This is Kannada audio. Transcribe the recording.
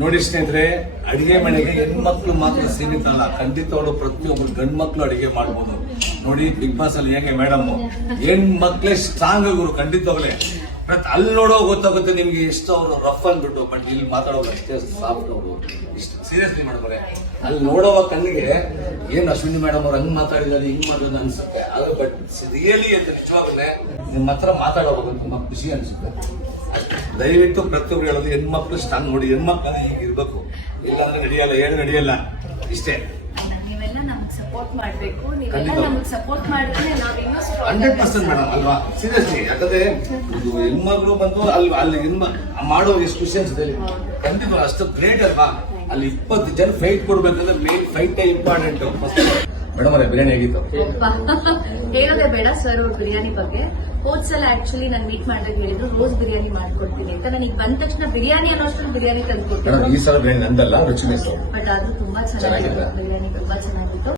ನೋಡಿ ಸ್ನೇಹಿತರೆ, ಅಡಿಗೆ ಮನೆಗೆ ಹೆಣ್ಮಕ್ಳು ಮಾತ್ರ ಸೀಮಿತ ಅಲ್ಲ, ಖಂಡಿತವಾಗ್ಲು ಪ್ರತಿಯೊಬ್ಬರು ಗಂಡು ಮಕ್ಳು ಅಡಿಗೆ ಮಾಡ್ಬೋದು. ನೋಡಿ ಬಿಗ್ ಬಾಸ್ ಅಲ್ಲಿ ಹೇಗೆ ಮೇಡಮ್ ಹೆಣ್ಮಕ್ಳೇ ಸ್ಟ್ರಾಂಗ್ ಆಗಿರು, ಖಂಡಿತವಾಗ್ಲೇ ಅಲ್ಲಿ ನೋಡೋ ಗೊತ್ತಾಗುತ್ತೆ ನಿಮ್ಗೆ ಎಷ್ಟು ಅವರು ರಫ್ ಅಂದ್ಬಿಟ್ಟು. ಬಟ್ ಇಲ್ಲಿ ಮಾತಾಡೋರು ಅಷ್ಟೇ ಸಾಫ್ಟ್ ಅವರು, ಇಷ್ಟು ಸೀರಿಯಸ್ಲಿ ಮಾಡ್ತಾರೆ. ಅಲ್ಲಿ ನೋಡೋವ ಕಣ್ಣಿಗೆ ಏನ್ ಅಶ್ವಿನಿ ಮೇಡಮ್ ಅವ್ರು ಹಂಗ್ ಮಾತಾಡಿದಾರೆ ಹಿಂಗ್ ಮಾಡೋದು ಅನ್ಸುತ್ತೆ. ಅದು ಬಟ್ ರಿಯಲಿ ಅಂತ ನಿಜವಾಗಲೇ ನಿಮ್ಮ ಹತ್ರ ಮಾತಾಡೋವಾಗ ತುಂಬಾ ಖುಷಿ ಅನ್ಸುತ್ತೆ. ದಯವಿಟ್ಟು ಪ್ರತಿಯೊಬ್ರು ಹೇಳೋದು ಹೆಣ್ಮಕ್ಳು ಸ್ಟ್ರಾಂಗ್ ನೋಡಿ, ಹೆಣ್ಮಕ್ಳು ಈಗ ಇರ್ಬೇಕು, ಇಲ್ಲಾಂದ್ರೆ ನಡೆಯಲ್ಲ, ಏನು ನಡೆಯಲ್ಲ. ಇಷ್ಟೇ. ನೀವೆಲ್ಲ ನಮ್ಗೆ ಸಪೋರ್ಟ್ ಮಾಡ್ಬೇಕು. ನೀವೆಲ್ಲ ನಮ್ಗೆ ಸಪೋರ್ಟ್ ಮಾಡಿದ್ರೆ ನಾವು ಇನ್ನೂ 100% ಮೇಡಮ್ ಅಲ್ವಾ, ಸೀರಿಯಸ್ಲಿ. ಯಾಕಂದ್ರೆ ಹೆಣ್ಮಕ್ಳು ಬಂದು ಅಲ್ಲಿ ಮಾಡೋ ಎಷ್ಟು ಖುಷಿ ಅನ್ಸುತ್ತೆ. ಖಂಡಿತ ಅಷ್ಟು ಗ್ರೇಟ್ ಅಲ್ವಾ. ಅಲ್ಲಿ 20 ಜನ ಫೈಟ್ ಕೊಡ್ಬೇಕಂದ್ರೆ ಮೇನ್ ಫೈಟ್ ಇಂಪಾರ್ಟೆಂಟ್. ಮೇಡಮ್ ಅವರೇ ಬಿರಿಯಾನಿ ಹೇಗಿತ್ತು? ಹೇಳೋದೇ ಬೇಡ ಸರ್ ಅವ್ರ ಬಿರಿಯಾನಿ ಬಗ್ಗೆ. ಹೋದ್ ಸಲ ಆಕ್ಚುಲಿ ನಾನು ಮೀಟ್ ಮಾಡಿದಾಗ ಹೇಳಿದ್ರು ರೋಸ್ ಬಿರಿಯಾನಿ ಮಾಡ್ಕೊಡ್ತೀನಿ ಅಂತ. ನನಗೆ ಬಂದ ತಕ್ಷಣ ಬಿರಿಯಾನಿ ಅನ್ನೋಷ್ಟು ಬಿರಿಯಾನಿ ತಂದ್ಕೊಡ್ತೀನಿ. ಈ ಸಲ ಬಿರಿಯಾನಿ ನಂದಲ್ಲ, ರುಚಿನೇ. ಬಟ್ ಆದ್ರೂ ತುಂಬಾ ಚೆನ್ನಾಗಿತ್ತು, ಬಿರಿಯಾನಿ ತುಂಬಾ ಚೆನ್ನಾಗಿತ್ತು.